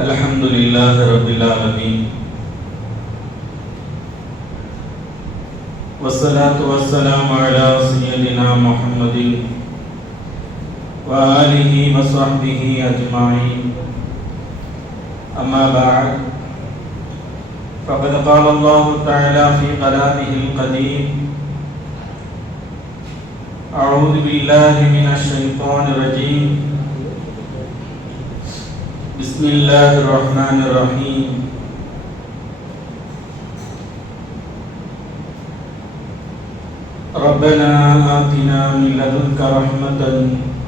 الحمد لله رب العالمين والصلاة والسلام على سيدنا محمد وآله وصحبه أجمعين أما بعد فقد قال الله تعالى في كلامه القديم أعوذ بالله من الشيطان الرجيم بسم الله الرحمن الرحيم ربنا آتنا من لدنك رحمة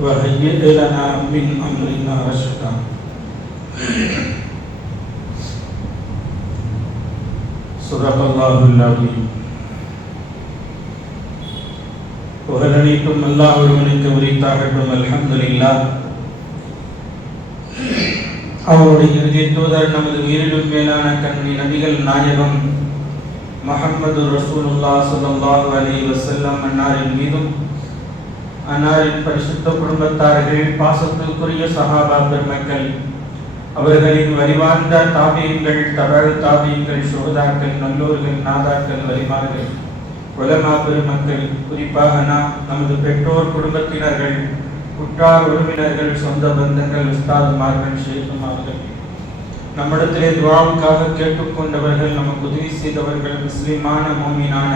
وهيئ لنا من أمرنا رشدا صدق الله العظيم. புகழனைத்தும் அல்லாஹ் ஒருவனுக்கு உரித்தாகட்டும். அல்ஹம்துலில்லாஹ். அவருடைய இறுதி தூதர் நமது உயிரிலும் மேலான கண்மணி நபிகள் நாயகம் முஹம்மது ரசூலுல்லாஹ் ஸல்லல்லாஹு அலைஹி வஸல்லம் அன்னாரின் மீதும் அன்னாரின் பரிசுத்த குடும்பத்தார்கள், பாசத்திற்குரிய சஹாபா பெருமக்கள், அவர்களின் வழிவாழ்ந்த தாபியீன்கள், தபஅ தாபியீன்கள், ஷுஹதாக்கள், நல்லோர்கள், நாதாக்கள், வலிமார்கள், உலமா பெருமக்கள், குறிப்பாக நமது பெற்றோர், குடும்பத்தினர்கள், உற்றார் உறவினர்கள், சொந்த பந்தங்கள், உஸ்தாதுமார்கள், ஷேகுமார்கள், நம்மிடத்திலே துஆவுக்காக கேட்டுக்கொண்டவர்கள், நமக்கு உதவி செய்தவர்கள், முஸ்லிமான மோமினான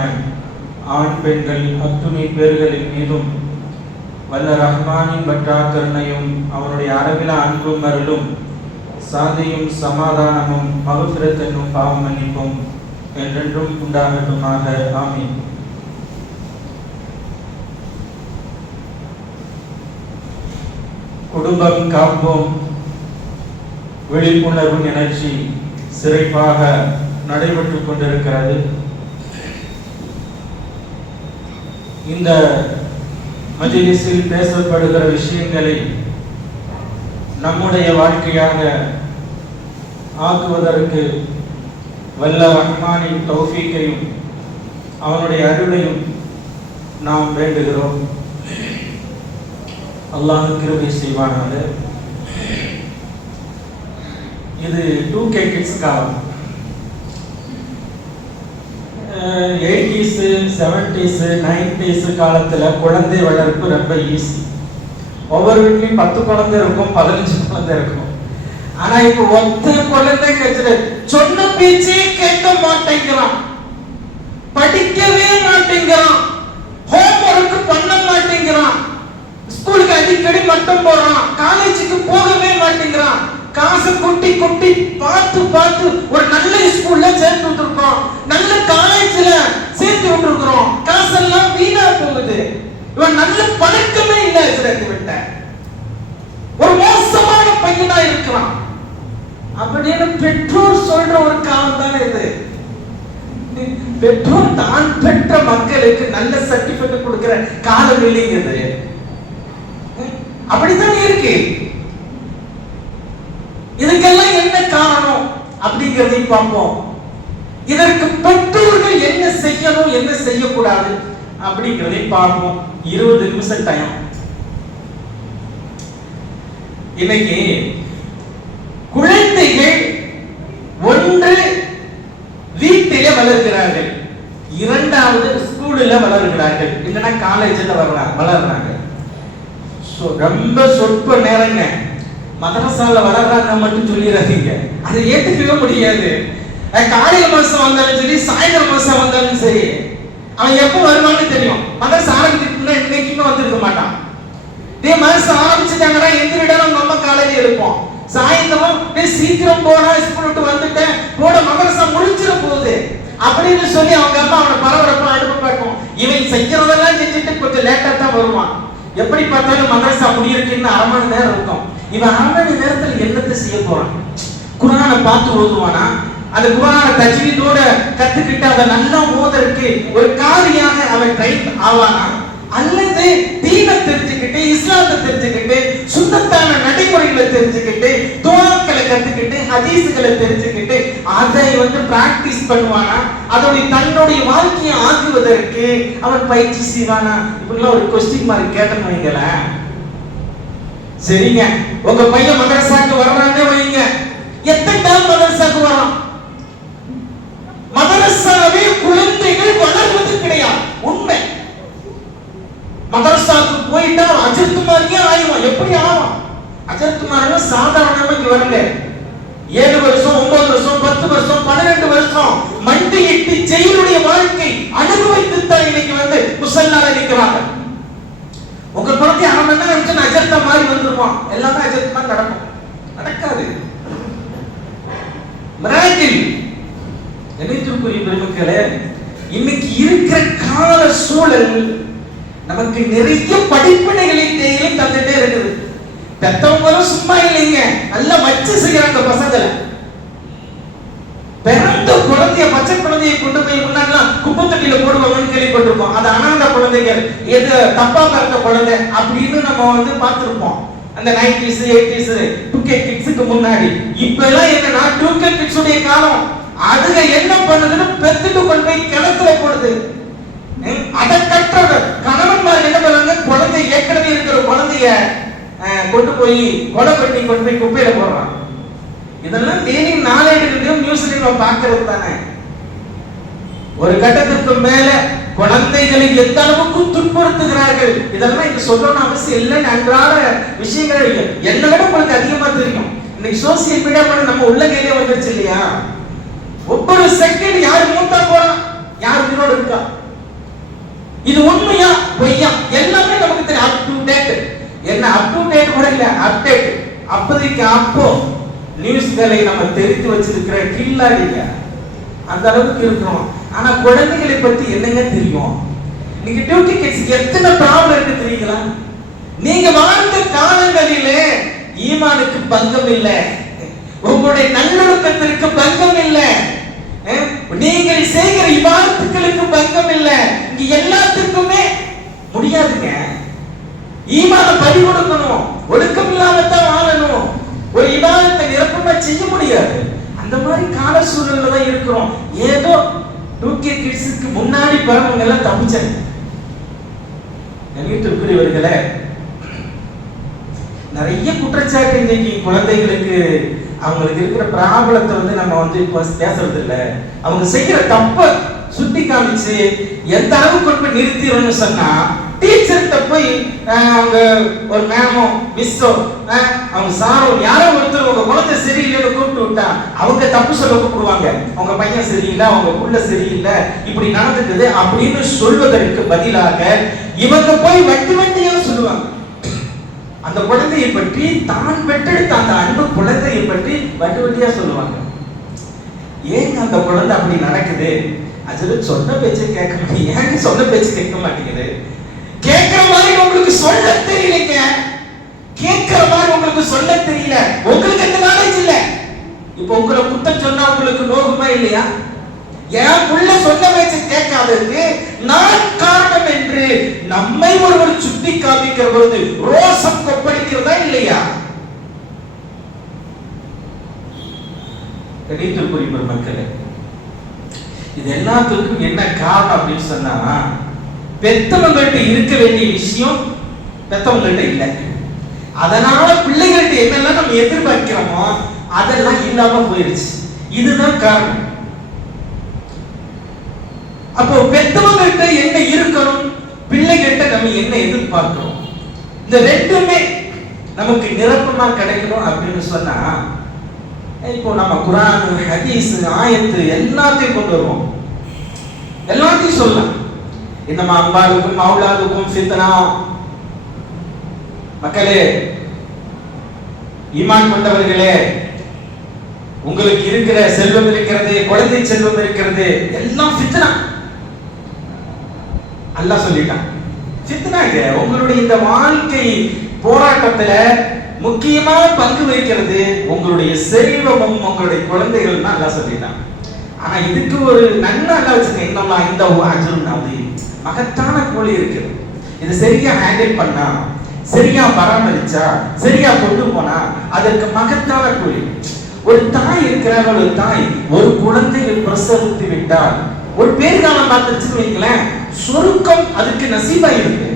ஆண் பெண்கள் அத்துணை பேர்களின் மீதும் வல்ல ரஹ்மானின் பற்றாக்கருணையும் அவனுடைய அளவில அன்பும் அருளும் சாந்தியும் சமாதானமும் மகஃபிரத் என்னும் பாவ மன்னிப்பும் என்றென்றும் உண்டாகட்டுமாக. ஆமீன். குடும்பம் காப்போம் விழிப்புணர்வு நிகழ்ச்சி சிறப்பாக நடைபெற்றுக் கொண்டிருக்கிறது. இந்த மஜ்லிஸில் பேசப்படுகிற விஷயங்களை நம்முடைய வாழ்க்கையாக ஆக்குவதற்கு வல்ல ரஹ்மானின் தௌஃபீக்கையும் அவனுடைய அருளையும் நாம் வேண்டுகிறோம். அல்லாஹ் கிருபை செய்வானாக. இது 2K கிட்ஸ் காலம். 80s 70s 90s காலத்துல குழந்தை வளர்ப்பு ரொம்ப ஈஸி. ஒவ்வொரு வீட்லயும் 10 குழந்தை இருக்கும், 15 குழந்தை இருக்கும். ஆனா இப்ப ஒத்த குழந்தை கேட்கிற சொன்ன பேச்சே கேட்க மாட்டேங்கிறான், படிக்கவே மாட்டேங்கிறான், ஹோம் ஒர்க் பண்ண மாட்டேங்கிறான், ஸ்கூலுக்கு அடிக்கடி மட்டும் போறான், காலேஜுக்கு போகவே மாட்டேங்கிறான். காசு கொட்டி கொட்டி பார்த்து பார்த்து ஒரு நல்ல ஸ்கூல்ல சேர்த்து விட்டுருக்கோம், நல்ல காலேஜ்ல சேர்த்து விட்டுருக்கிறோம், காசெல்லாம் வீணா போகுது. இவன் நல்ல பழக்கமே இல்லை, சேர்த்து விட்ட ஒரு மோசமான பையனா இருக்கிறான் அப்படின்னு பெற்றோர் சொல்ற ஒரு காலம் தானே இது. பெற்றோர் தான் பெற்ற மக்களுக்கு நல்ல சர்டிபிகேட் கொடுக்கிற காலம் இல்லைங்கிறது. அப்படித்தான் இருக்கு. இதுக்கெல்லாம் என்ன காரணம் அப்படிங்கறதை பார்ப்போம். இதற்கு பெற்றோர்கள் என்ன செய்யணும், என்ன செய்யக்கூடாது அப்படிங்கறதை பார்ப்போம். 20 நிமிஷம் டைம். இன்னைக்கு குழந்தைகள் ஒன்று வீட்டிலே வளர்கிறார்கள், இரண்டாவது ஸ்கூலில் வளர்கிறார்கள், இல்லைன்னா காலேஜில் வளர்றாங்க. ரொம்ப சொற்ப நேரங்க மதரசால வளர்றாங்க மட்டும் சொல்லிடாதீங்க, அதை ஏற்றுக்கவே முடியாது. காலையில மாசம் வந்தாலும் சரி, சாயந்தரம் மாசம் வந்தாலும் சரி, அவன் எப்ப வருவான்னு தெரியும். மதரசா ஆரம்பிச்சுட்டுனா இன்னைக்குமே வந்திருக்க மாட்டான். இதே மாசம் ஆரம்பிச்சுட்டாங்கன்னா எந்திரிடா நம்ம காலையில இருப்போம், சாயந்தரம் சீக்கிரம் போனா ஸ்கூல் விட்டு வந்துட்டேன் போட மதரசா முடிச்சிட போகுது அப்படின்னு சொல்லி அவங்க அம்மா அவனை பரபரப்பா அடுப்பு பார்க்கும். இவன் செய்யறதெல்லாம் செஞ்சுட்டு கொஞ்சம் லேட்டா தான் வருவான். எப்படி பார்த்தாலும் மதரசா முடியிருக்குன்னு 1/2 மணி நேரம் இருக்கும். இவன் 1/2 மணி நேரத்துல என்னத்தை செய்ய போறான்? குர்ஆனை பார்த்து ஓதுவானா? அந்த குர்ஆனை தஜ்வீதோட கத்துக்கிட்டு அதை நல்லா ஓதற்கு ஒரு காரியாக அவன் ட்ரெயின் ஆவானா? அல்லது தீனை தெரிஞ்சுக்கிட்டு, இஸ்லாத்தை தெரிஞ்சுக்கிட்டு, சுன்னத்தான நடைமுறைகளை தெரிஞ்சுக்கிட்டு, துஆக்களை கத்துக்கிட்டு, ஹதீஸ்களை தெரிஞ்சுக்கிட்டு அதை பிராக்டிஸ் பண்ணுவானா? அதோட தன்னுடைய வாழ்க்கையை ஆக்குவதற்கு அவன் பயிற்சி செய்வானா? இப்படிலாம் ஒரு கொஸ்டின் மார்க் கேட்டேன்னு வைங்களேன். சரிங்க, உங்க பையன் மதரசாக்கு வர்றானே வைங்க, எத்தனை நாள் மதரசாக்கு வரோம்? மதரசாவே குழந்தைகள் வளர்வது கிடையாது. உண்மை. மதரசாக்கு போயிட்டா அஜர்த்து மாதிரியே ஆயிடும். எப்படி ஆகும்? அஜர்த்து மாதிரி சாதாரணமா இங்க வரல. 7 வருஷம் 9 வருஷம் 10 வருஷம் 12 வருஷம் மண்டியிட்டு ஜெயிலுடைய வாழ்க்கை அனுபவித்து தான் இன்னைக்கு வந்து முசல்லால நிற்கிறாங்க. உங்க குழந்தை 1/2 மணி நேரம் வச்சு அஜர்த்த மாதிரி வந்துருவான். எல்லாமே அஜர்த்து மாதிரி நடக்கும். நடக்காது. மிராக்கிள். என்னைக்குரிய பெருமக்களே, இன்னைக்கு இருக்கிற கால சூழல் நமக்கு நிறைய படிப்பினைகளை தேயிலை தந்துட்டே இருக்குது. பெத்தவங்களும் சும்மா இல்லைங்க, நல்லா வச்சு செய்யறாங்க பசங்களை. பிறந்த குழந்தைய பச்சை குழந்தையை கொண்டு போய் முன்னாடிலாம் குப்பை தொட்டியில போடுவாங்கன்னு கேள்விப்பட்டிருப்போம். அது அனாதை குழந்தைகள், எது தப்பா பிறந்த குழந்தை அப்படின்னு நம்ம வந்து பார்த்திருப்போம். அந்த 90s 80s 2K கிட்ஸுக்கு முன்னாடி. இப்ப எல்லாம் என்னன்னா 2K கிட்ஸ் உடைய காலம். அதுங்க என்ன பண்ணுதுன்னு பெத்துட்டு கொண்டு போய் கிணத்துல போடுது. அதை கட்டுற கணவன்மார் என்ன பண்ணுவாங்க, குழந்தை ஏற்கனவே இருக்கிற குழந்தைய கொண்டு போய் கொலை பண்ணி கொண்டு போய் குப்பையில போடுறான். இதெல்லாம் டெய்லி நாளேடுகளையும் நியூஸ்லயும் பார்க்கறது தானே. ஒரு கட்டத்திற்கு மேல குழந்தைகளை எந்த அளவுக்கு துன்புறுத்துகிறார்கள். இதெல்லாம் இங்க சொல்லணும் அவசியம் இல்லை. அன்றாட விஷயங்கள் என்ன விட உங்களுக்கு அதிகமா தெரியும். இன்னைக்கு சோசியல் மீடியா பண்ண நம்ம உள்ள கையிலே வந்துருச்சு இல்லையா? ஒவ்வொரு செகண்ட் யார் மூத்தா போறான், யார் உயிரோடு இருக்கா, இது உண்மையா பொய்யா எல்லாமே நமக்கு தெரியும். Up to date. என்ன அப் டு டேட் கூட இல்ல, அப்டேட். அப்போதைக்கு அப்போ நியூஸ்களை நம்ம தெரிந்து வச்சிருக்கிற கில்லாடிங்க அந்த அளவுக்கு இருக்கிறோம். ஆனா குழந்தைகளை பத்தி என்னங்க தெரியும்? நீங்க டியூட்டி கிட்ஸ் எத்தனை ப்ராப்ளம் இருக்கு தெரியுங்களா? நீங்க வாழ்ந்த காலங்களிலே ஈமானுக்கு பங்கம் இல்லை, உங்களுடைய நல்லொழுக்கத்திற்கு பங்கம் இல்லை, நீங்கள் செய்கிற இபாதத்துகளுக்கு பங்கம் இல்லை. இங்க எல்லாத்துக்குமே முடியாதுங்க. ஈமான பறி கொடுக்கணும், ஒழுக்கம் இல்லாமத்தான் வாழணும், ஒரு இபாதத்தை நிரப்பமா செய்ய முடியாது. அந்த மாதிரி கால சூழல்ல தான் இருக்கிறோம். ஏதோ 2K கிட்ஸுக்கு முன்னாடி பிறவங்க எல்லாம் தப்பிச்சாங்க. கண்ணியத்திற்குரியவர்களே, நிறைய குற்றச்சாட்டு இன்னைக்கு குழந்தைகளுக்கு அவங்களுக்கு இருக்கிற ப்ராப்ளத்தை வந்து நம்ம வந்து இப்போ பேசுறது இல்லை. அவங்க செய்கிற தப்பை சுட்டி காமிச்சு எந்த அளவுக்கு கொண்டு போய் நிறுத்திடணும்னு சொன்னா, டீச்சர்கிட்ட போய் அவங்க ஒரு மேமோ மிஸ்ஸோ அவங்க சாரோ யாரோ ஒருத்தர் உங்க குழந்தை சரியில்லைன்னு கூப்பிட்டு விட்டா அவங்க தப்பு சொல்ல கூப்பிடுவாங்க. அவங்க பையன் சரியில்லை, அவங்க புள்ள சரியில்லை, இப்படி நடந்துக்குது அப்படின்னு சொல்வதற்கு பதிலாக இவங்க போய் வட்டி வட்டியா சொல்லுவாங்க. அந்த குழந்தையை பற்றி, தான் பெற்றெடுத்த அந்த அன்பு குழந்தையை பற்றி வட்டி வட்டியா சொல்லுவாங்க. ஏங்க அந்த குழந்தை அப்படி நடக்குது? அது சொன்ன பேச்சை கேட்க மாட்டேங்குது. ஏங்க சொன்ன பேச்சு கேட்க மாட்டேங்குது? கேட்கிற மாதிரி உங்களுக்கு சொல்ல தெரியலைங்க. கேட்கிற மாதிரி உங்களுக்கு சொல்ல தெரியல. உங்களுக்கு எந்த நாலேஜ் இல்ல. இப்போ உங்களை குத்தம் சொன்னா உங்களுக்கு நோகுமா இல்லையா? ஏன் புள்ள சொன்ன பேச்சை கேட்காததுக்கு நான் காரணம் என்று நம்மை ஒருவர் சுட்டி காமிக்கிற பொழுது ரோசம் கொப்பளிக்கிறதா இல்லையா? கணித்துக்குரிய மக்களே, இது எல்லாத்துக்கும் என்ன காரணம் அப்படின்னு சொன்னா, பெத்தவங்கள்ட்ட இருக்க வேண்டிய விஷயம் பெத்தவங்கள்ட்ட இல்லை. அதனால பிள்ளைகள்ட்ட என்னெல்லாம் நம்ம எதிர்பார்க்கிறோமோ அதெல்லாம் இல்லாம போயிருச்சு. இதுதான் காரணம். அப்போ பெத்தவங்கள்ட்ட என்ன இருக்கணும், பிள்ளைகள்ட்ட நம்ம என்ன எதிர்பார்க்கிறோம், இந்த ரெண்டுமே நமக்கு நிரப்பமா கிடைக்கணும் அப்படின்னு சொன்னா, இப்போ நம்ம குர்ஆன், ஹதீஸ், ஆயத்து எல்லாத்தையும் கொண்டு வருவோம். எல்லாத்தையும் சொல்லலாம். இன்னமா அம்பாலுக்கும் அவுலாதுக்கும் ஃபித்னா. மக்களே, ஈமான் கொண்டவர்களே, உங்களுக்கு இருக்கிற செல்வம் இருக்கிறது, குழந்தை செல்வம் இருக்கிறது, எல்லாம் ஃபித்னா. அல்லாஹ் சொல்லிட்டான். ஃபித்னாங்க உங்களுடைய இந்த வாழ்க்கை போராட்டத்துல முக்கியமா பங்கு வகிக்கிறது உங்களுடைய செல்வமும் உங்களுடைய குழந்தைகள் தான் அல்லாஹ் சொல்லிட்டான். ஆனா இதுக்கு ஒரு நன்மை அல்லாஹ் வச்சிருக்கேன். இன்னும் இந்த அஜ்ருன் அதீம், மகத்தான கூலி இருக்குது. இது சரியா ஹேண்டில் பண்ணா, சரியா பராமரிச்சா, சரியா கொண்டு போனா அதற்கு மகத்தான கூலி. ஒரு தாய் இருக்கிறார், ஒரு தாய் ஒரு குழந்தையை பிரசவித்து விட்டால், ஒரு பேர்காலம் பார்த்துச்சுன்னு வைங்களேன், சொருக்கம் அதுக்கு நசீபா இருக்கு.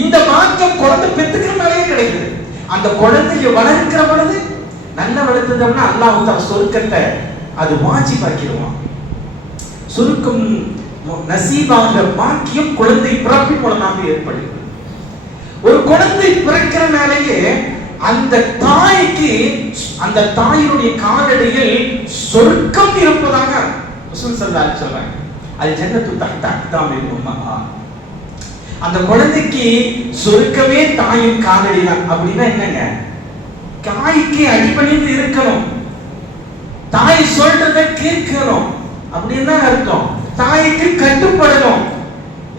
இந்த பாக்கியம் குழந்தை பெத்துக்கிறனாலே கிடைக்குது. அந்த குழந்தையை வளர்க்கிற பொழுது நல்லா வளர்த்துட்டோம்னா அல்லாஹ் தஆலா சொர்க்கத்தை அது வாஜிபாக்கிடுவான். சுருக்கம் நசீபாகிற பாக்கியம் குழந்தை பிறப்பின் மூலமாக ஏற்படுகிறது. ஒரு குழந்தை பிறக்கிறனாலேயே அந்த தாய்க்கு அந்த தாயினுடைய காலடியில் சொர்க்கம் இருப்பதாக ரசூல் ஸல்லல்லாஹு அலைஹி சொல்றாங்க. அது ஜன்னத்து தஹ்த அக்தாமில் உம்மஹா. அந்த குழந்தைக்கு சொர்க்கமே தாயின் காலடி தான். அப்படின்னா என்னங்க? தாய்க்கு அடிபணிந்து இருக்கணும், தாய் சொல்றதை கேட்கணும் அப்படின்னு அர்த்தம். தாய்க்கு கட்டுப்படணும்.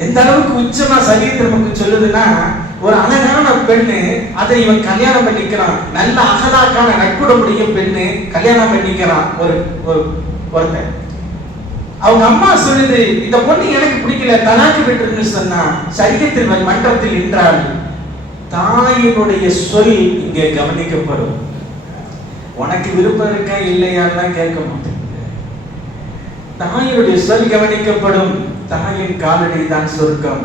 எந்த அளவுக்கு உச்சமா சரீரத்தில் நமக்கு சொல்லுதுன்னா, ஒரு அழகான பெண்ணு அதை இவன் கல்யாணம் பண்ணிக்கிறான், நல்ல அகலாக்கான நட்புடமுடைய பெண்ணு கல்யாணம் பண்ணிக்கிறான் ஒருத்தன். அவங்க அம்மா சொல்லுது, இந்த பொண்ணு எனக்கு பிடிக்கல, தலாக்கு விட்டுருன்னு சொன்னா சரீரத்தில் மன்றத்தில் நின்றால் தாயினுடைய சொல் இங்கே கவனிக்கப்படும். உனக்கு விருப்பம் இருக்கா இல்லையான்னு கேட்க மாட்டேன். தாயினுடைய சொல் கவனிக்கப்படும். தாயின் காலடி தான் சொர்க்கம்.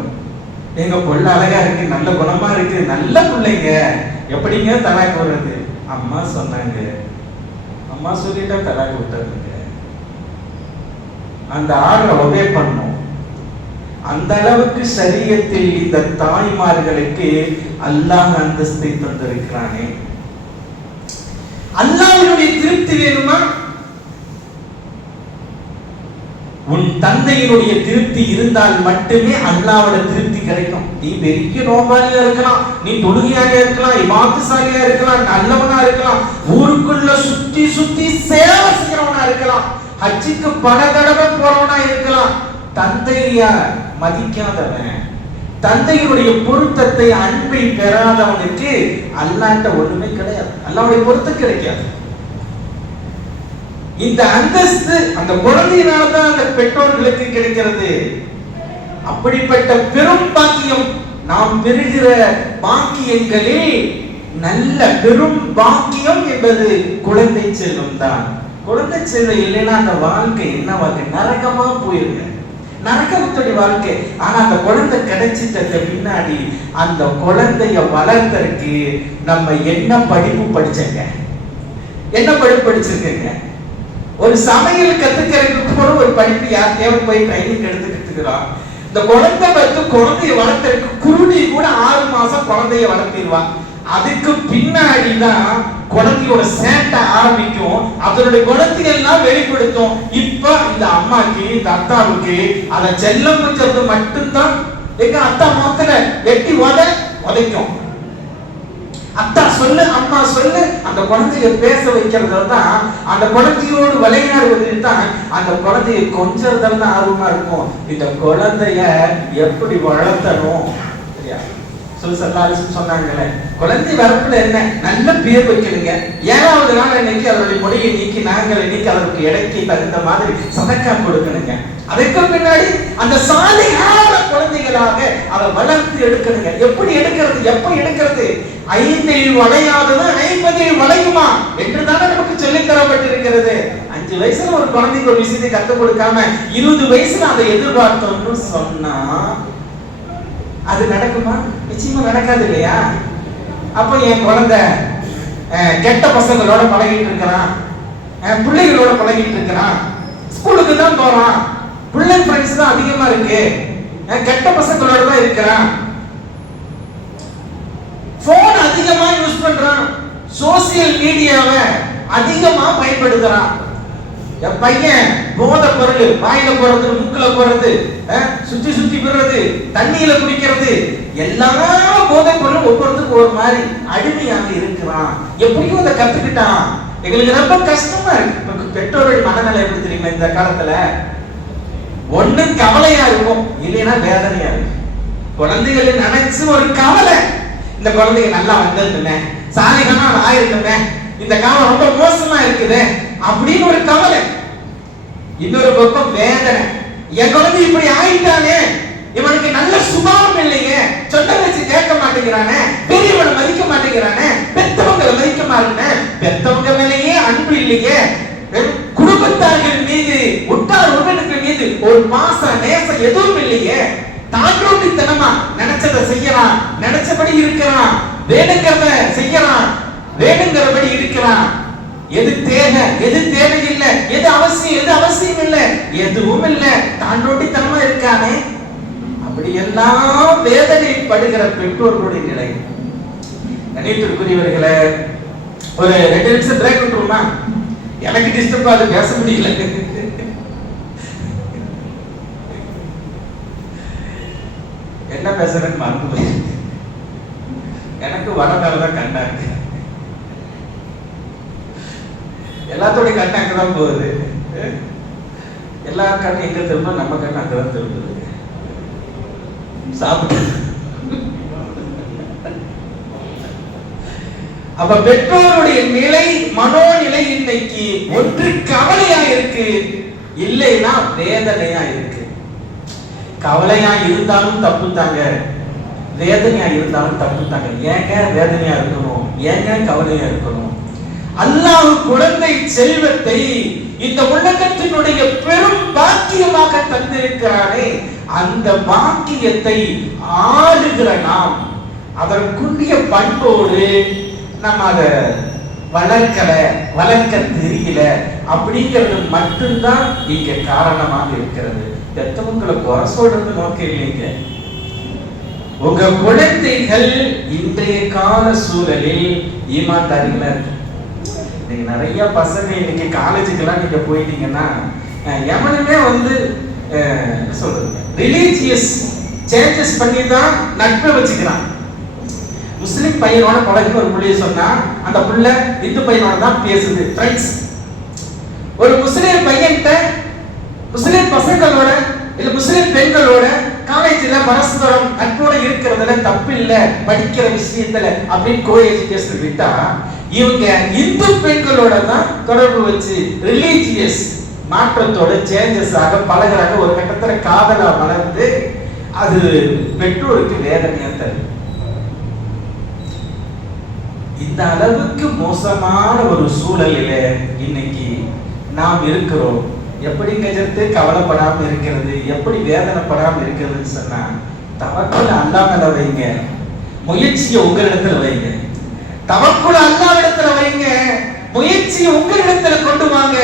எங்க பொண்ணு அழகா இருக்கு, நல்ல குணமா இருக்கு, நல்ல பிள்ளைங்க, எப்படிங்க தலாக்கு வர்றது? அம்மா சொன்னாங்க, அம்மா சொல்லிட்டா தலாக்கு விட்டுறதுங்க. அந்த ஆர்டரை ஒபே பண்ணும். அந்த அளவுக்கு சரியத்தில் இந்த தாய்மார்களுக்கு அல்லாஹ் அந்தஸ்தை தந்திருக்கிறானே. அல்லாஹ்வுடைய திருப்தி வேணுமா? உன் தந்தையினுடைய திருப்தி இருந்தால் மட்டுமே அல்லாஹ்வோட திருப்தி கிடைக்கும். நீ பெரிய நோபாலியா இருக்கலாம், நீ தொழுகையாக இருக்கலாம், இபாதத்சாலியா இருக்கலாம், நல்லவனா இருக்கலாம், ஊருக்குள்ள சுத்தி சுத்தி சேவை செய்யறவனா இருக்கலாம், ஹஜ்ஜுக்கு பல தடவை போறவனா இருக்கலாம். தந்தைய மதிக்காதவன், தந்தையினுடைய பொருத்தத்தை அன்பை பெறாதவனுக்கு அல்லாஹ்ட்ட ஒண்ணுமே கிடையாது, அல்லாஹ்வுடைய பொருத்தம் கிடைக்காது. இந்த அந்தஸ்து அந்த குழந்தையினால தான் அந்த பெற்றோர்களுக்கு கிடைக்கிறது. அப்படிப்பட்ட பெரும் பாக்கியம் நாம் பெறுகிற பாக்கியங்களில் நல்ல பெரும் பாக்கியம் என்பது குழந்தை செல்வம் தான். குழந்தை செல்வம் இல்லைன்னா அந்த வாழ்க்கை என்ன வாழ்க்கை? நரகமா போயிருங்க, நரகத்துடைய வாழ்க்கை. ஆனா அந்த குழந்தை கிடைச்சிட்ட பின்னாடி அந்த குழந்தைய வளர்த்தறதுக்கு நம்ம என்ன படிப்பு படிச்சங்க, என்ன படிப்பு படிச்சிருக்கீங்க? ஒரு சமையல் கத்துக்கிறதுக்கு கூட ஒரு படிப்பு யார் தேவை போய் ட்ரைனிங் எடுத்துக்கிறோம். இந்த குழந்தை வந்து குழந்தைய வளர்த்தறதுக்கு குருடி கூட 6 மாசம் குழந்தைய வளர்த்திடுவான். அதுக்கு பின்னாடிதான் குழந்தையோட சேட்டை ஆரம்பிக்கும், அதனுடைய குழந்தைகள்லாம் வெளிப்படுத்தும். இப்ப இந்த அம்மாக்கு இந்த அத்தாவுக்கு அதை செல்லம் கொஞ்சது மட்டும்தான். எங்க அத்தா மொத்தல வெட்டி உதைக்கும். அத்தா சொல்லு, அம்மா சொல்லு, அந்த குழந்தைய பேச வைக்கிறதுல தான், அந்த குழந்தையோடு விளையாடுவதில் தான், அந்த குழந்தைய கொஞ்சறதுல தான் ஆர்வமா இருக்கும். இந்த குழந்தைய எப்படி வளர்த்தணும் சொன்னாங்களே, குழந்தை வரப்புல என்ன நல்ல பேர் வைக்கணுங்க. 7வது நாள் இன்னைக்கு அவருடைய மொழியை நீக்கி நாங்கள் இன்னைக்கு அவருக்கு இடைக்கு தகுந்த மாதிரி சதக்கா கொடுக்கணுங்க. அதற்கு பின்னாடி அந்த சாலிகான குழந்தைகளாக அதை வளர்த்து எடுக்கணுங்க. எப்படி எடுக்கிறது, எப்ப எடுக்கிறது? 5 வளையாதவன் 50 வளையுமா என்றுதானே நமக்கு சொல்லித் தரப்பட்டிருக்கிறது. 5 வயசுல ஒரு குழந்தைக்கு ஒரு விஷயத்தை கற்றுக் கொடுக்காம 20 வயசுல அதை எதிர்பார்த்தோம்னு சொன்னா அது நடக்குமா? நிச்சயமா நடக்காது இல்லையா? அப்ப என் குழந்தை கெட்ட பசங்களோட பழகிட்டு இருக்கிறான், பிள்ளைகளோட பழகிட்டு இருக்கிறான், ஸ்கூலுக்கு தான் போறான், பிள்ளை ஃப்ரெண்ட்ஸ் தான் அதிகமா இருக்கு, கெட்ட பசங்களோட தான் இருக்கிறான், போன் அதிகமா யூஸ் பண்றான், சோசியல் மீடியாவை அதிகமா பயன்படுத்துறான். பையன் போதை பொருள் வாயில போறது, மூக்குல போறது, சுத்தி சுத்தி போறது, தண்ணியில குடிக்கிறது, எல்லா போதை பொருளும் ஒவ்வொருத்தருக்கும் ஒரு மாதிரி அடிமையாக இருக்கிறான். எப்படியும் அதை கத்துக்கிட்டான். எங்களுக்கு ரொம்ப கஷ்டமா இருக்கு. பெற்றோர்கள் மனநிலை எப்படி தெரியுமா? இந்த காலத்துல ஒண்ணு கவலையா இருக்கும், இல்லைன்னா வேதனையா இருக்கும். குழந்தைகளை நினைச்சு ஒரு கவலை, இந்த குழந்தைங்க நல்லா வந்திருக்குமே, சாலிகனா ஆயிருக்குமே, இந்த காலம் ரொம்ப மோசமா இருக்குது அப்படின்னு ஒரு கவலை. இன்னொரு பக்கம் வேதனை, என் குழந்தை இப்படி ஆயிட்டானே, இவனுக்கு நல்ல சுபாவம் இல்லையே, சொன்ன வச்சு கேட்க மாட்டேங்கிறானே, பெரியவனை மதிக்க மாட்டேங்கிறானே, பெத்தவங்களை மதிக்க மாட்டேங்க, பெத்தவங்க மேலேயே அன்பு இல்லையே, குடும்பத்தார்கள் மீது உற்றார் உறவினர்கள் மீது ஒரு பாச நேசம் எதுவும் இல்லையே, தாண்டோட்டித்தனமா நினைச்சதை செய்யறான், நினைச்சபடி இருக்கிறான், வேணுங்கிறத செய்யறான், வேணுங்கிறபடி இருக்கிறான். எது தேவை எது தேவையில்லை, எது அவசியம் எது அவசியம் இல்லை, எதுவும் இல்லை, தாண்டோட்டித்தனமா இருக்கானே, அப்படி எல்லாம் வேதனைப்படுகிற பெற்றோர்களுடைய நிலை. கணித்திற்குரியவர்களே, ஒரு 2 நிமிஷம் பிரேக் விட்டுருமா? எனக்கு டிஸ்டர்ப் ஆகுது, பேச முடியல. என்ன பேசுறேன்னு மறந்து போய், எனக்கு வடநாள்தான் கண்ணாக்கு, எல்லாத்தோட கண்ணு அங்கதான் போகுது. எல்லா கண்ணு எங்க திரும்ப, நம்ம கண்ணு அங்கதான் திரும்புது. சாப்பிட்டு அப்ப பெற்றோருடைய நிலை, மனோநிலை இன்னைக்கு ஒன்று கவலையா இருக்கு, இல்லைன்னா வேதனையா இருக்கு. கவலையா இருந்தாலும் தப்பு தாங்க, வேதனையா இருந்தாலும் தப்பு தாங்க. ஏங்க வேதனையா இருக்கணும், ஏங்க கவலையா இருக்கணும்? அல்லாஹ் குழந்தை செல்வத்தை இந்த உலகத்தினுடைய பெரும் பாக்கியமாக தந்திருக்கிறானே, அந்த பாக்கியத்தை ஆளுகிற நாம் அதற்குரிய பண்போடு நம்ம அதை வளர்க்க தெரியல அப்படிங்கிறது மட்டும்தான் இங்க காரணமாக இருக்கிறது. பெற்றவங்களை குறை சொல்றது நோக்கம் இல்லைங்க. உங்க குழந்தைகள் இன்றைய கால சூழலில் ஈமான்தாரிகளா இருக்கு. நீங்க நிறைய பசங்க இன்னைக்கு காலேஜுக்கெல்லாம் நீங்க போயிட்டீங்கன்னா எவனுமே என்ன சொல்றது, ரிலீஜியஸ் சேஞ்சஸ் பண்ணி தான் நட்பை வச்சுக்கிறான். முஸ்லிம் பையனோட பழகி ஒரு புள்ளைய சொன்னா அந்த புள்ள இந்து பையனோட தான் பேசுது, ஃப்ரெண்ட்ஸ். ஒரு முஸ்லிம் பையன்கிட்ட முஸ்லிம் பசங்களோட இல்ல முஸ்லிம் பெண்களோட காலேஜ்ல பரஸ்பரம் நட்போட இருக்கிறதுல தப்பு இல்ல, படிக்கிற விஷயத்துல அப்படின்னு கோ எஜுகேஷன் விட்டா, இவங்க இந்து பெண்களோட தான் தொடர்பு வச்சு ரிலீஜியஸ் மாற்றத்தோட சேஞ்சஸ் ஆக பழகுறாங்க. ஒரு கட்டத்துல காதலா வளர்ந்து அது பெற்றோருக்கு வேதனையா தரும். இந்த அளவுக்கு மோசமான ஒரு சூழலில இன்னைக்கு நாம் இருக்கிறோம். எப்படி கஜத்து கவலைப்படாம இருக்கிறது, எப்படி வேதனைப்படாம இருக்கிறதுன்னு சொன்னா, தவக்குல அல்லாஹ்ல வைங்க, முயற்சியை உங்களிடத்துல வைங்க. தவக்குல அல்லாஹ்விடத்துல வைங்க, முயற்சியை உங்களிடத்துல கொண்டு வாங்க.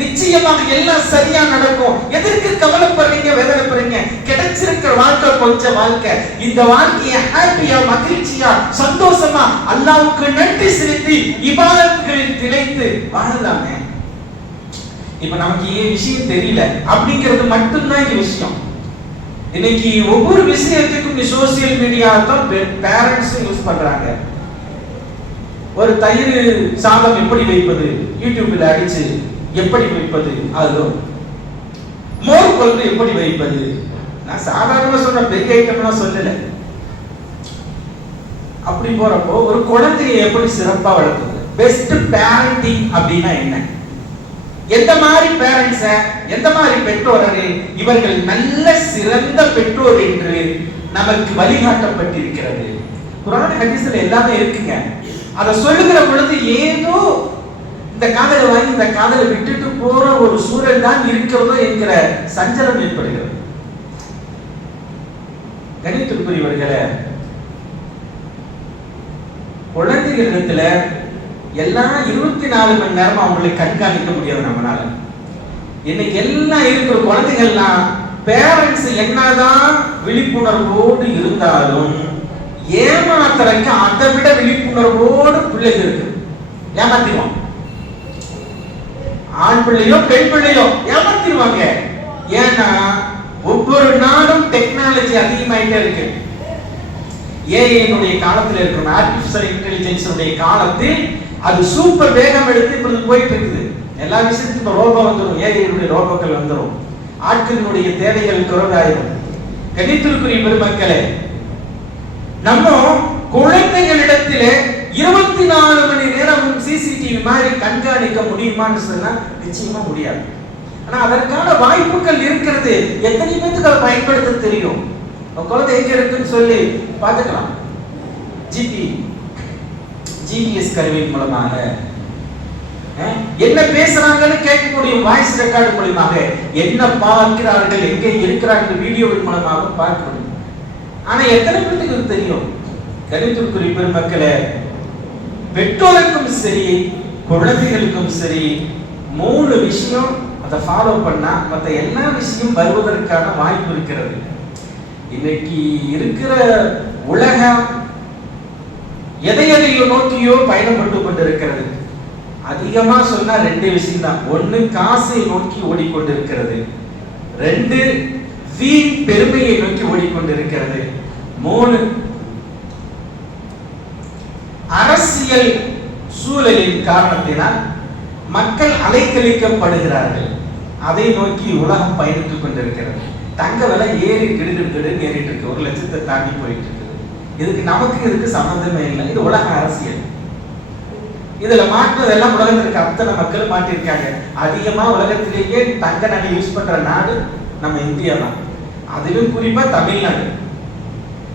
நிச்சயமாக எல்லாம் சரியா நடக்கும். எதற்கு கவலைப்படுறீங்க, வேதனைப்படுறீங்க? கிடைச்சிருக்கிற வாழ்க்கை கொஞ்சம் வாழ்க்கை. இந்த வாழ்க்கையை ஹாப்பியா, மகிழ்ச்சியா, சந்தோஷமா அல்லாஹ்வுக்கு நன்றி செலுத்தி இபாதத்துகளில் திளைத்து வாழலாமே. இப்ப நமக்கு ஏன் விஷயம் தெரியல அப்படிங்கிறது மட்டும்தான் இங்க விஷயம். இன்னைக்கு ஒவ்வொரு விஷயத்துக்கும் சோசியல் மீடியா தான் பேரண்ட்ஸ் யூஸ் பண்றாங்க. ஒரு தயிர் சாதம் எப்படி வைப்பது, யூடியூப்ல அடிச்சு எப்படி வைப்பது, அது மோர் குழம்பு எப்படி வைப்பது. நான் சாதாரணமா சொல்ற, பெரிய ஐட்டம்லாம் சொல்லல. அப்படி போறப்போ ஒரு குழந்தையை எப்படி சிறப்பா வளர்க்குது, பெஸ்ட் பேரண்டிங் அப்படின்னா என்ன, எந்த மாதிரி பேரண்ட்ஸ, எந்த மாதிரி பெற்றோர்கள் இவர்கள் நல்ல சிறந்த பெற்றோர் என்று நமக்கு வழிகாட்டப்பட்டிருக்கிறது. குர்ஆன் ஹதீஸ்ல எல்லாமே இருக்குங்க. அதை சொல்லுகிற பொழுது ஏதோ இந்த காதலை வாங்கி இந்த காதலை விட்டுட்டு போற ஒரு சூழல் தான் இருக்கிறதோ என்கிற சஞ்சலம் ஏற்படுகிறது. கணித்திற்குரியவர்களே, குழந்தைகளிடத்துல எல்லாம் 24 மணி நேரம் அவங்களை கண்காணிக்க முடியாது நம்மளால. இன்னைக்கு எல்லாம் இருக்கிற குழந்தைகள்லாம் பேரண்ட்ஸ் என்னதான் விழிப்புணர்வோடு இருந்தாலும் ஏமாத்துறதுக்கு அதை விட விழிப்புணர்வோடு பிள்ளைகள் இருக்கு. ஏமாத்திடுவான். ஆண் பிள்ளையோ பெண் பிள்ளையோ ஏமாத்திடுவாங்க. ஏன்னா ஒவ்வொரு நாளும் டெக்னாலஜி அதிகமாயிட்டே இருக்கு. ஏஐனுடைய காலத்தில் இருக்கிற ஆர்டிபிஷியல் இன்டெலிஜென்ஸ் காலத்தில் அது சூப்பர் வேகம் எடுத்து இப்படி போயிட்டு இருக்குது. எல்லா விஷயத்துக்கும் இப்ப ரோபோ வந்துடும், ஏஐனுடைய ரோபோக்கள் வந்துடும், ஆட்களினுடைய தேவைகள் குறைவாயிரும். கணித்திற்குரிய பெருமக்களே, நம்ம குழந்தைகளிடத்திலே 24 மணி நேரம் சிசிடிவி மாதிரி கண்காணிக்க முடியுமான்னு சொன்னா நிச்சயமா முடியாது. ஆனா அதற்கான வாய்ப்புகள் இருக்கிறது. எத்தனை பேருக்கு அதை பயன்படுத்த தெரியும்? குழந்தை எங்க இருக்குன்னு சொல்லி பார்த்துக்கலாம். ஜிபிஎஸ் கருவியின் மூலமாக என்ன பேசுறாங்கன்னு கேட்க முடியும். வாய்ஸ் ரெக்கார்டு மூலமாக என்ன பார்க்கிறார்கள், எங்கே இருக்கிறார்கள் வீடியோவின் மூலமாக பார்க்க முடியும். ஆனா எத்தனை பேருக்கு தெரியும்? கணித்திற்குரிய பெருமக்களே, பெற்றோருக்கும் சரி குழந்தைகளுக்கும் சரி 3 விஷயம் அதை ஃபாலோ பண்ணா மற்ற எல்லா விஷயம் வருவதற்கான வாய்ப்பு இருக்கிறது. இன்னைக்கு இருக்கிற உலகம் எதையோ நோக்கியோ பயணப்பட்டு கொண்டிருக்கிறது. அதிகமா சொன்னா 2 விஷயம் தான். 1 காசை நோக்கி ஓடிக்கொண்டிருக்கிறது, 2 வீண் பெருமையை நோக்கி ஓடிக்கொண்டிருக்கிறது, 3 அரசியல் சூழலின் காரணத்தினால் மக்கள் அலைக்கழிக்கப்படுகிறார்கள். அதை நோக்கி உலகம் பயணித்துக் கொண்டிருக்கிறது. தங்க விலை ஏறி கிடுகிடு ஏறிட்டு இருக்கு, 1 லட்சத்தை தாண்டி போயிட்டு இருக்குது. இதுக்கு நமக்கு இதுக்கு சம்பந்தமே இல்லை. இது உலக அரசியல். இதுல மாற்றுவதெல்லாம் உலகத்திற்கு அத்தனை மக்கள் மாட்டிருக்காங்க. அதிகமா உலகத்திலேயே தங்க நகை யூஸ் பண்ற நாடு நம்ம இந்தியா தான். அதிலும் குறிப்பா தமிழ்நாடு.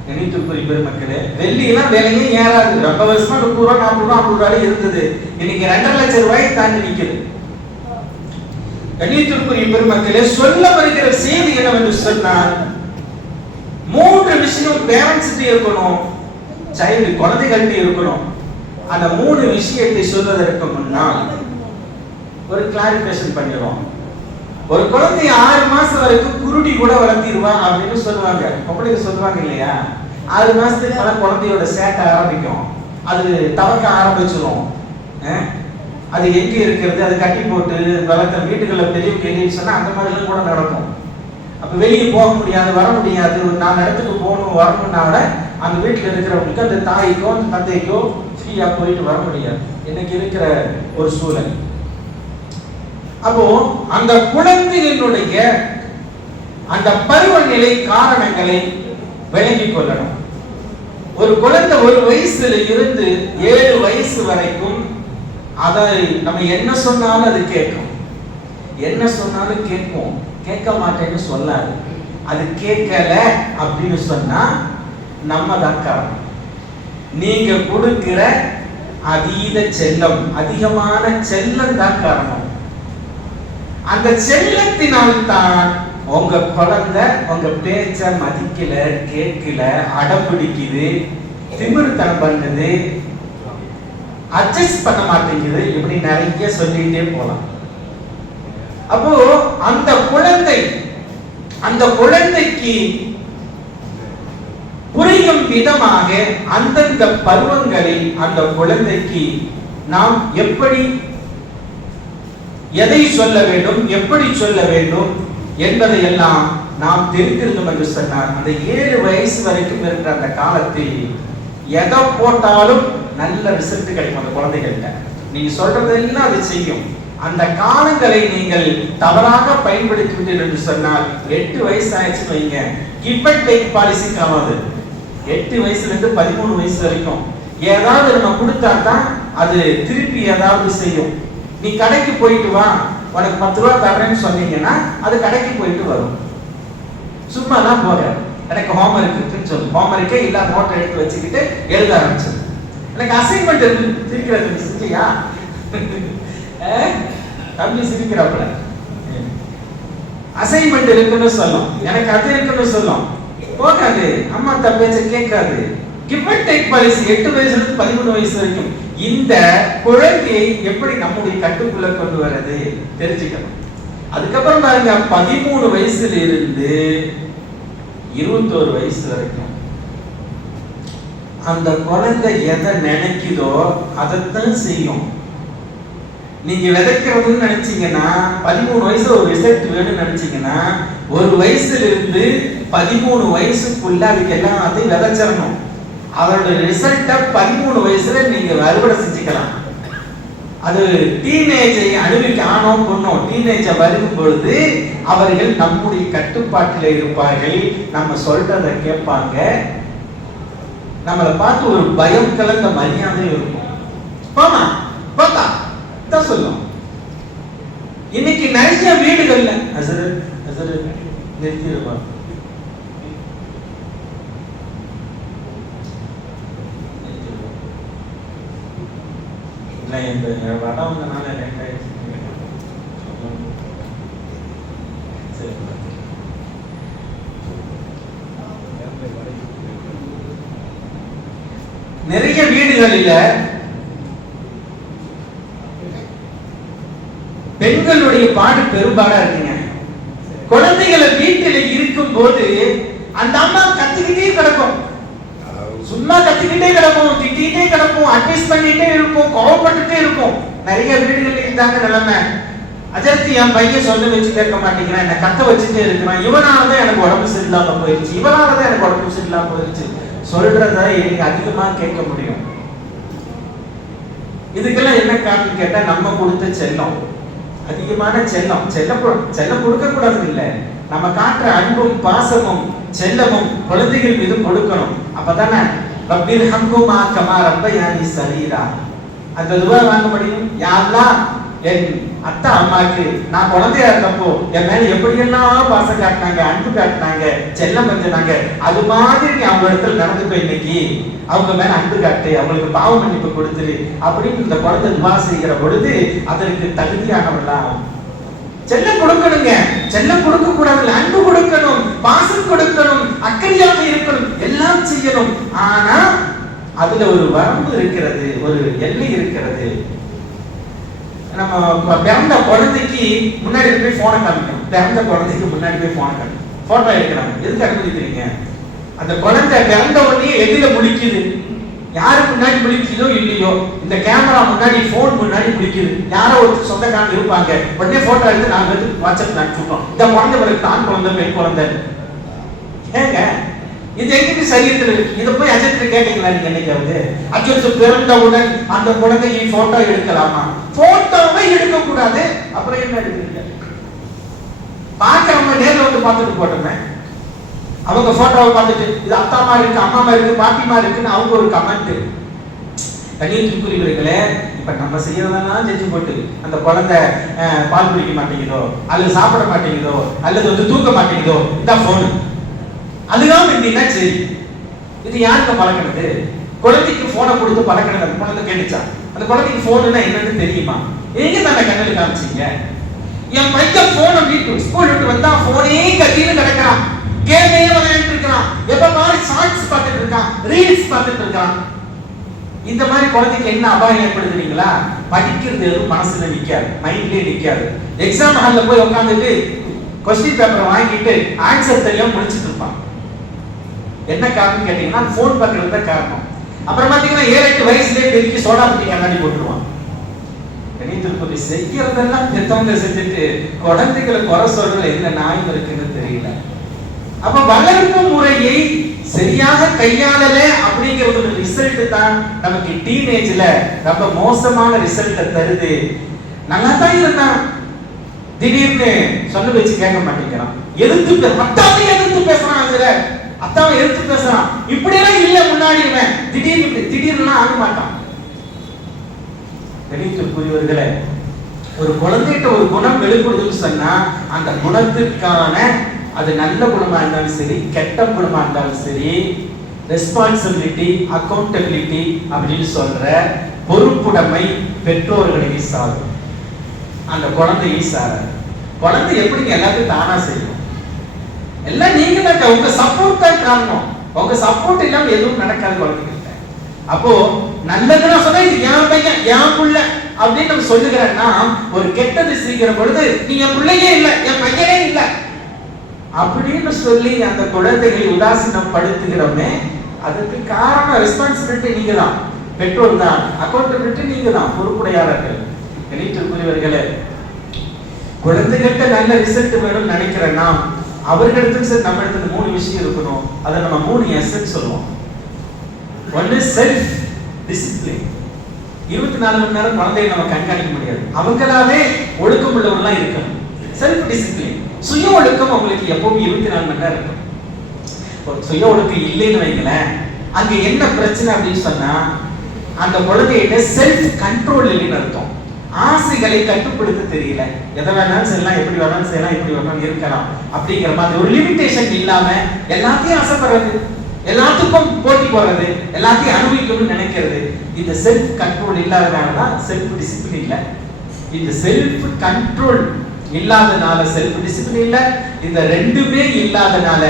நினைத்துக்குரிய பெருமக்களே, வெள்ளியெல்லாம் விலையே ஏறாது. ரொம்ப வருஷமா 30 ரூபா 40 ரூபா 50 ரூபாய் இருந்தது. இன்னைக்கு 2.5 லட்சம் ரூபாய் தாண்டி நிக்குது. கணித்திற்குரிய பெருமக்களே, சொல்ல வருகிற செய்தி என்னவென்று சொன்னால் 3 விஷயம் பேரண்ட்ஸ் இருக்கணும், சைல்டு குழந்தைகள்கிட்ட இருக்கணும். அந்த 3 விஷயத்தை சொல்வதற்கு முன்னால் ஒரு கிளாரிபிகேஷன் பண்ணிடுவோம். ஒரு குழந்தை 6 மாசம் வரைக்கும் குருடி கூட வளர்த்திடுவா அப்படின்னு சொல்லுவாங்க. பொம்பளைக்கு சொல்லுவாங்க இல்லையா? 6 மாசத்துக்கு மேல குழந்தையோட சேட்டை ஆரம்பிக்கும், அது தவக்க ஆரம்பிச்சிடும். அது எங்க இருக்கிறது, அது கட்டி போட்டு வளர்த்த வீட்டுகளில் பெரியவங்க எங்கன்னு சொன்னா அந்த மாதிரிலாம் கூட நடக்கும். அப்ப வெளியே போக முடியாது, வர முடியாது. ஒரு 4 இடத்துக்கு போகணும் வரணும்னா விட அந்த வீட்டில் இருக்கிறவங்களுக்கு அந்த தாய்க்கோ அந்த தந்தைக்கோ ஃப்ரீயா போயிட்டு வர முடியாது. இன்னைக்கு இருக்கிற ஒரு சூழல். அப்போ அந்த குழந்தைகளுடைய அந்த பருவநிலை காரணங்களை விளங்கிக் கொள்ளணும். ஒரு குழந்தை 1 வயசுல இருந்து 7 வயசு வரைக்கும் அதை நம்ம என்ன சொன்னாலும் அது கேட்கும். என்ன சொன்னாலும் கேட்கும், கேட்க மாட்டேன்னு சொல்லாது. அது கேட்கல அப்படின்னு சொன்னா நம்ம தான் காரணம். நீங்க கொடுக்கிற அதீத செல்லம், அதிகமான செல்லம் தான் காரணம். அந்த செல்லத்தினால் தான் உங்க குழந்தை உங்க பேச்ச மதிக்கல, கேட்கல, அடம் பிடிக்குது, திமிருத்தனம் பண்ணுது, அட்ஜஸ்ட் பண்ண மாட்டேங்குது. இப்படி நிறைய சொல்லிட்டே போலாம். அப்போ அந்த குழந்தைக்கு புரியும் விதமாக அந்தந்த பருவங்களில் அந்த குழந்தைக்கு நாம் எப்படி எதை சொல்ல வேண்டும், எப்படி சொல்ல வேண்டும் என்பதை எல்லாம் நாம் தெரிந்திருந்தோம் என்று சொன்னார். அந்த 7 வயசு வரைக்கும் இருக்கிற அந்த காலத்தில் எதை போட்டாலும் நல்ல ரிசல்ட் கிடைக்கும். அந்த குழந்தைகள்கிட்ட நீங்க சொல்றதெல்லாம் அது செய்யும். அந்த காலங்களை நீங்கள் தவறாக பயன்படுத்திவிட்டீர்கள் என்று சொன்னால் 8 வயசு ஆயிடுச்சுன்னு வைங்க, கிவ் அண்ட் டேக் பாலிசி காணாது. 8 வயசுல இருந்து 13 வயசு வரைக்கும் ஏதாவது நம்ம கொடுத்தா தான் அது திருப்பி ஏதாவது செய்யும். நீ கடைக்கு போயிட்டு வா, உனக்கு 10 ரூபா தரேன்னு சொன்னீங்கன்னா அது கடைக்கு போயிட்டு வரும். சும்மா தான் போக, எனக்கு ஹோம்வொர்க் இருக்குன்னு சொல்லு, ஹோம்வொர்க்கே இல்ல நோட்டை எடுத்து வச்சுக்கிட்டு எழுத ஆரம்பிச்சு. எனக்கு அசைன்மெண்ட் இருக்கு, சிரிக்கிறது செஞ்சியா? தம்பி சிரிக்கிறாப்புல. அசைன்மெண்ட் இருக்குன்னு சொல்லும், எனக்கு அது இருக்குன்னு சொல்லும். போகாது, அம்மா பேச்ச கேட்காது. கிவ் அண்ட் டேக் பாலிசி 8 வயசுல இருந்து 13 வயசு வரைக்கும். இந்த குழந்தையை எப்படி நம்முடைய கட்டுக்குள்ள கொண்டு வரது தெரிஞ்சுக்கணும். அதுக்கப்புறம் பாருங்க, 13 வயசுல இருந்து 21 வயசு வரைக்கும் அந்த குழந்தை எதை நினைக்குதோ அதைத்தான் செய்யும். நீங்க விதைக்கிறதுன்னு நினைச்சீங்கன்னா 13 வயசுல ஒரு ரிசல்ட் வேணும்னு நினைச்சீங்கன்னா 1 வயசுல இருந்து 13 வயசுக்குள்ள அதுக்கு எல்லாத்தையும் விதைச்சிடணும். அதோட ரிசல்ட்டை 13 வயசுல நீங்க அறுவடை செஞ்சுக்கலாம். அது டீனேஜை அனுபவிக்க ஆணோ பொண்ணோ டீனேஜை வரும் பொழுது அவர்கள் நம்முடைய கட்டுப்பாட்டில் இருப்பார்கள். நம்ம சொல்றதை கேட்பாங்க. நம்மளை பார்த்து ஒரு பயம் கலந்த மரியாதை இருக்கும். போமா பார்த்தா தான் சொல்லும். இன்னைக்கு நிறைய வீடுகள்ல நிறுத்திடுவாங்க. இந்த வடவங்கனால நிறைய வீடுகளில் பெண்களுடைய பாடு பெரும்பாடா இருக்குங்க. குழந்தைகளை வீட்டில் இருக்கும் போது அந்த அம்மா கத்திக்கிட்டே கிடக்கும், சும்மா கத்திக்கிட்டே கிடக்கும், திட்டிகிட்டே கிடக்கும், அட்வைஸ் பண்ணிட்டே இருக்கும், கோவப்பட்டுட்டே இருக்கும். நிறைய வீடுகளில் இருந்தாங்க நிலைமை. அஜர்த்தி என் பையன் சொல்ல வச்சு கேட்க மாட்டேங்கிறான், என்ன கத்த வச்சுட்டே இருக்கிறான், இவனாலதான் எனக்கு உடம்பு சரியில்லாம போயிருச்சு, இவனாலதான் எனக்கு உடம்பு சரியில்லாம போயிருச்சு. சொல்றத எனக்கு அதிகமா கேட்க முடியும். இதுக்கெல்லாம் என்ன காரணம் கேட்டா, நம்ம கொடுத்த செல்லம், அதிகமான செல்லம். செல்லம் கொடுக்க கூடாது இல்ல, நம்ம காட்டுற அன்பும் பாசமும் செல்லமும் குழந்தைகள் மீது கொடுக்கணும். அப்பதானே ரப்பிர் ஹம்குமா கமா ரப்பயானி ஸகீரா அந்த துஆ வாங்க முடியும். யா அல்லாஹ், என் அத்தா அம்மாக்கு நான் குழந்தையா இருந்தப்போ என் மேல எப்படியெல்லாம் பாசம் காட்டினாங்க, அன்பு காட்டினாங்க, செல்லம் கொஞ்சினாங்க, அது மாதிரி நீ அவங்க இடத்துல நடந்துக்கோ, இன்னைக்கு அவங்க மேல அன்பு காட்டு, அவங்களுக்கு பாவ மன்னிப்பு கொடுத்துரு அப்படின்னு இந்த குழந்தை துவா செய்கிற பொழுது அதற்கு தகுதியானவர்களாம். செல்லம் கொடுக்கணுங்க, செல்லம் கொடுக்க கூடாது, அன்பு கொடுக்கணும், பாசம் கொடுக்கணும், அக்கறையாக இருக்கணும், எல்லாம் செய்யணும். ஆனா அதுல ஒரு வரம்பு இருக்கிறது, ஒரு எல்லை இருக்கிறது. நம்ம பிறந்த குழந்தைக்கு முன்னாடி போய் போனை காமிக்கணும். பிறந்த குழந்தைக்கு முன்னாடி போய் போனை காமிக்கணும், போட்டோ எடுக்கிறாங்க. எதுக்கு அனுமதிக்கிறீங்க? அந்த குழந்தை பிறந்த உடனே எதில முழிக்குது, யாருக்கு முன்னாடி முழிக்குதோ இல்லையோ, இந்த கேமரா முன்னாடி போன் முன்னாடி முழிக்குது, யாரோ ஒரு சொந்தக்காரங்க இருப்பாங்க, உடனே போட்டோ எடுத்து நாங்க வாட்ஸ்அப்ல அனுப்பிச்சுட்டோம், இந்த குழந்தை பிறகு தான் குழந்தை பெண் குழந்தை. ஏங்க இது எங்கிட்டு சரியத்துல இருக்கு? இதை போய் அஜென்ட் கேட்டீங்களா நீங்க என்னைக்காவது? அஜென்ட் பிறந்தவுடன் அந்த குழந்தையை போட்டோ எடுக்கலாமா? போட்டோவே எடுக்க கூடாது, அப்புறம் என்ன எடுக்கிறீங்க? பாக்கிறவங்க நேரில் வந்து பார்த்துட்டு போட்டோமே, அவங்க போட்டோவை பார்த்துட்டு இது அத்தாமா இருக்கு, அம்மாமா இருக்கு, பாட்டிமா இருக்குன்னு அவங்க ஒரு கமெண்ட். கண்ணியத்திற்குரியவர்களே, இப்ப நம்ம செய்யறதெல்லாம் செஞ்சு போட்டு அந்த குழந்தை பால் குடிக்க மாட்டேங்குதோ, அல்லது சாப்பிட மாட்டேங்குதோ, அல்லது வந்து தூக்க மாட்டேங்குதோ, இந்த போன் அதுதான் இருந்தீங்கன்னா சரி. இது யாருக்கு பழக்கினது? குழந்தைக்கு போனை கொடுத்து பழக்கினது. அந்த குழந்தை கேட்டுச்சா? அந்த குழந்தைக்கு போனுன்னா என்னன்னு தெரியுமா? எங்க தானே கண்ணில் காமிச்சீங்க? என் பையன் போனை வீட்டு ஸ்கூல் விட்டு வந்தா போனே கத்தின்னு கிடக்கிறான், கேமே விளையாண்டு இருக்கான், எப்ப மாதிரி ஷார்ட்ஸ் பார்த்துட்டு இருக்கான், ரீல்ஸ் பார்த்துட்டு இருக்கான். இந்த மாதிரி குழந்தைக்கு என்ன அபாயம் ஏற்படுத்துறீங்களா? படிக்கிறது எதுவும் மனசுல நிக்காது, மைண்ட்லயே நிக்காது. எக்ஸாம் ஹால்ல போய் உட்காந்துட்டு கொஸ்டின் பேப்பரை வாங்கிட்டு ஆன்சர் தெரியாம முடிச்சிட்டு இருப்பான். என்ன காரணம் கேட்டீங்கன்னா போன் பார்க்கறது தான் காரணம். அப்புறம் பாத்தீங்கன்னா 7-8 வயசுலயே பெருக்கி சோடா புட்டி கண்ணாடி போட்டுருவான். கணிதத்துக்கு செய்யறதெல்லாம் பெத்தவங்க செஞ்சுட்டு குழந்தைகளை குறை சொல்றது என்ன நியாயம் இருக்குன்னு தெரியல. அப்ப வளர்ப்பு முறையை சரியாக கையாளல அப்படிங்கிறது ரிசல்ட் தான் நமக்கு டீனேஜ்ல ரொம்ப மோசமான ரிசல்ட்டை தருது. நல்லா தான் இருந்தான், திடீர்னு சொல்ல வச்சு கேட்க மாட்டேங்கிறான், எதிர்த்து அத்தாவை எதிர்த்து பேசுறான், அதுல அத்தாவை எதிர்த்து பேசுறான். இப்படி எல்லாம் இல்ல முன்னாடி, திடீர்னு ஆக மாட்டான். கணிதத்திற்குரியவர்களே, ஒரு குழந்தைகிட்ட ஒரு குணம் வெளிப்படுதுன்னு சொன்னா அந்த குணத்திற்கான, அது நல்ல குணமா இருந்தாலும் சரி, கெட்ட குணமா இருந்தாலும் சரி, ரெஸ்பான்சிபிலிட்டி, அக்கௌண்டபிலிட்டி அப்படின்னு சொல்ற பொறுப்புடைமை பெற்றோர்களை சாரும், அந்த குழந்தையை சாராது. குழந்தை எப்படிங்க எல்லாத்தையும் தானா செய்யும்? எல்லாம் நீங்க தான், உங்க சப்போர்ட் தான் காரணம். உங்க சப்போர்ட் இல்லாம எதுவும் நடக்காது குழந்தைகிட்ட. அப்போ நல்லதுன்னா சொன்னா இது என் பையன், என் புள்ள அப்படின்னு நம்ம சொல்லுகிறேன்னா, ஒரு கெட்டது செய்கிற பொழுது நீங்க பிள்ளையே இல்ல, என் பையனே இல்ல அப்படின்னு சொல்லி அந்த குழந்தைகளை உதாசீனப்படுத்துகிறோமே, அதுக்கு காரணம் ரெஸ்பான்சிபிலிட்டி நீங்க தான், பெற்றோர் தான், அக்கௌண்டபிலிட்டி நீங்க தான், பொறுப்புடையாளர்கள். கணிதத்திற்குரியவர்களே, குழந்தைகிட்ட நல்ல ரிசல்ட் வேணும்னு நினைக்கிறேன்னா அவர்களிடத்துக்கு சரி நம்ம இடத்துல 3 விஷயம் இருக்கணும். அதை நம்ம 3 எசன்ஸ் சொல்லுவோம். ஒன்னு செல்ஃப் டிசிப்ளின். 24 மணி நேரம் குழந்தையை நம்ம கண்காணிக்க முடியாது, அவங்களாவே ஒழுக்கம் உள்ளவர்களா இருக்கணும். செல்ஃப் டிசிப்ளின், சுய ஒழுக்கம் உங்களுக்கு எப்பவும் 24 மணி நேரம் இருக்கும். சுய ஒழுக்கம் இல்லைன்னு வைங்களேன், அங்க என்ன பிரச்சனை அப்படின்னு சொன்னா அந்த குழந்தைகிட்ட செல்ஃப் கண்ட்ரோல் இல்லைன்னு அர்த்தம். ஆசைகளை கட்டுப்படுத்த தெரியல, எதை வேணாலும் செய்யலாம், எப்படி வேணாலும் செய்யலாம், எப்படி வேணாலும் இருக்கலாம் அப்படிங்கிற மாதிரி ஒரு லிமிடேஷன் இல்லாம எல்லாத்தையும் ஆசைப்படுறது, எல்லாத்துக்கும் போட்டி போடுறது, எல்லாத்தையும் அனுபவிக்கணும்னு நினைக்கிறது. இந்த செல்ஃப் கண்ட்ரோல் இல்லாதனாலதான் செல்ஃப் டிசிப்ளின் இல்ல. இந்த செல்ஃப் கண்ட்ரோல் இல்லாதனால செல்ஃப் டிசிப்ளின் இல்ல, இந்த ரெண்டுமே இல்லாதனால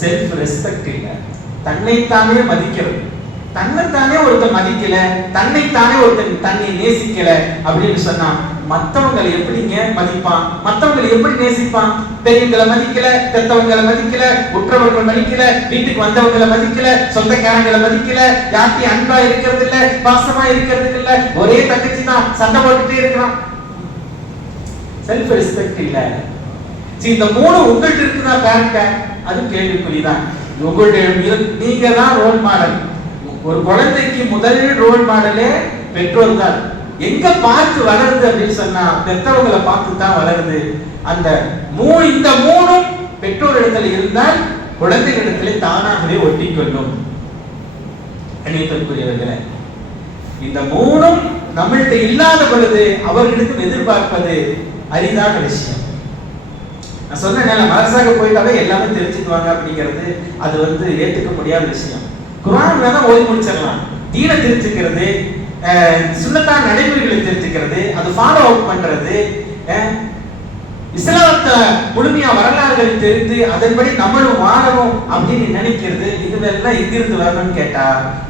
செல்ஃப் ரெஸ்பெக்ட் இல்ல. தன்னைத்தானே மதிக்கிறது, தன்னைத்தானே ஒருத்தன் மதிக்கல, தன்னைத்தானே ஒருத்தன் தன்னை நேசிக்கல அப்படின்னு சொன்னா மத்தவங்களை எப்படிங்க மதிப்பான், மத்தவங்களை எப்படி நேசிப்பான்? பெரியவங்களை மதிக்கல, பெத்தவங்களை மதிக்கல, உற்றவர்கள் மதிக்கல, வீட்டுக்கு வந்தவங்களை மதிக்கல, சொந்தக்காரங்களை மதிக்கல, யார்ட்டையும் அன்பா இருக்கிறது இல்ல, பாசமா இருக்கிறது இல்ல, ஒரே தங்கச்சி தான், சண்டை போட்டுட்டே இருக்கிறான். செல்ஃப் ரெஸ்பெக்ட் இல்ல. இந்த மூணு உங்கள்ட்ட இருக்குதா பாருங்க, அது கேள்விக்குறிதான். உங்களுடைய நீங்க தான் ரோல் மாடல். ஒரு குழந்தைக்கு முதல் ரோல் மாடலே பெற்றோர் தான். எங்க பார்த்து வளருது அப்படின்னு சொன்னா பெற்றவங்களை பார்த்து தான் வளருது. அந்த இந்த மூணும் பெற்றோர் இடத்துல இருந்தால் குழந்தைகளிடத்திலே தானாகவே ஒட்டிக்கொள்ளும். கண்ணியத்திற்குரியவர்களே, இந்த மூணும் நம்மள்கிட்ட இல்லாத பொழுது அவர்களுக்கு எதிர்பார்ப்பது அரிதான விஷயம். நான் சொன்ன மதரசாக போயிட்டாவே எல்லாமே தெரிஞ்சுக்குவாங்க அப்படிங்கிறது அது ஏற்றுக்க முடியாத விஷயம். குர்ஆன் வேணா ஓதி முடிச்சிடலாம். தீனை தெரிஞ்சுக்கிறது, சுன்னத்தான நடைமுறைகளை தெரிஞ்சுக்கிறது, அது ஃபாலோ அப் பண்றது, இஸ்லாத்தை முழுமையா வரலாறுகளை தெரிந்து அதன்படி நம்மளும் வாழணும் அப்படின்னு நினைக்கிறது, இதுவெல்லாம் எங்கிருந்து வரணும்னு கேட்டா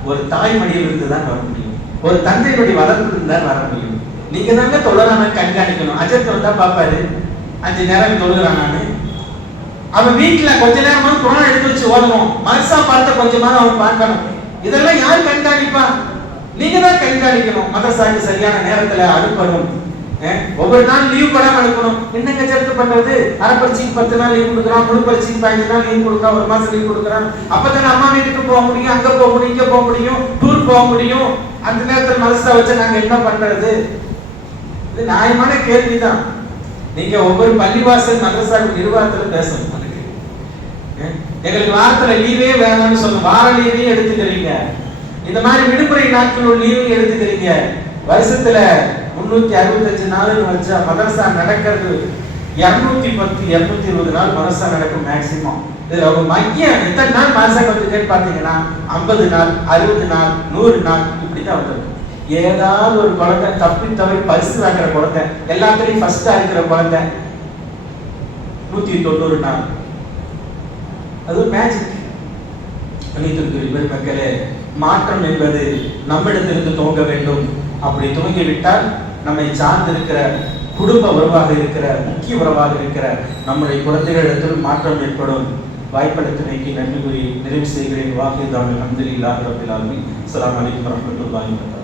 ஒரு தாய்மடியில் இருந்து தான் வர முடியும், ஒரு தந்தையுடைய வளர்ப்பு இருந்து தான் வர முடியும். நீங்க தாங்க தொழுறான கண்காணிக்கணும். அஜத் வந்தா பாப்பாரு 5 நேரம் தொழுகிறானு, அவன் வீட்டுல கொஞ்ச நேரமா குர்ஆன் எடுத்து வச்சு ஓதணும், மர்சா பார்த்த கொஞ்சமா அவன் பார்க்கணும். இதெல்லாம் யார் கண்காணிப்பா? நீங்க தான் கண்காணிக்கணும். மதரசாக்கு சரியான நேரத்துல அனுப்பணும். ஒவ்வொரு நாள் லீவ் படாம அனுப்பணும். என்னங்க சேர்த்து பண்றது? அரை பரீட்சைக்கு 10 நாள் லீவ் கொடுக்குறான், முழு பரீட்சைக்கு 15 நாள் லீவ் கொடுக்குறான், 1 மாசம் லீவ் கொடுக்குறான். அப்பதானே அம்மா வீட்டுக்கு போக முடியும், அங்க போக முடியும், இங்க போக முடியும், டூர் போக முடியும். அந்த நேரத்தில் மதரசா வச்சு நாங்க என்ன பண்றது? இது நியாயமான கேள்விதான். நீங்க ஒவ்வொரு பள்ளிவாசல் மதரசாவுக்கு நிர்வாகத்துல பேசணும். எங்களுக்கு வாரத்துல லீவே வேணும்னு சொல்லுங்க, வார லீவையும் எடுத்துக்கிறீங்க, இந்த மாதிரி விடுமுறை நாட்கள் லீவையும் எடுத்துக்கிறீங்க. வருஷத்துல 365 நாள் வச்சா மதரசா நடக்கிறது 210 220 நாள் மதரசா நடக்கும் மேக்சிமம். இதுல ஒரு மையம் எத்தனை நாள் மதரசா வந்து பாத்தீங்கன்னா 50 நாள் 60 நாள் 100 நாள் இப்படிதான் வந்திருக்கு. ஏதாவது ஒரு குழந்தை தப்பி தவறி பரிசு வாங்குற குழந்தை, எல்லாத்துலயும் ஃபர்ஸ்டா இருக்கிற குழந்தை 190 நாள், அது மேஜிக். மக்களே, மாற்றம் என்பது நம்மிடத்திலிருந்து துவங்க வேண்டும். அப்படி துவங்கிவிட்டால் நம்மை சார்ந்து இருக்கிற குடும்ப உறவாக இருக்கிற முக்கிய உறவாக இருக்கிற நம்முடைய குழந்தைகளிடத்தில் மாற்றம் ஏற்படும். வாய்ப்பளித்தமைக்கு நன்றி கூறி நிறைவு செய்கிறேன். வாஹித் அல்ஹம்துலில்லாஹி ரப்பில் ஆலமீன். அஸ்ஸலாமு அலைக்கும் வரஹ்மத்துல்லாஹி வபரகாத்துஹு.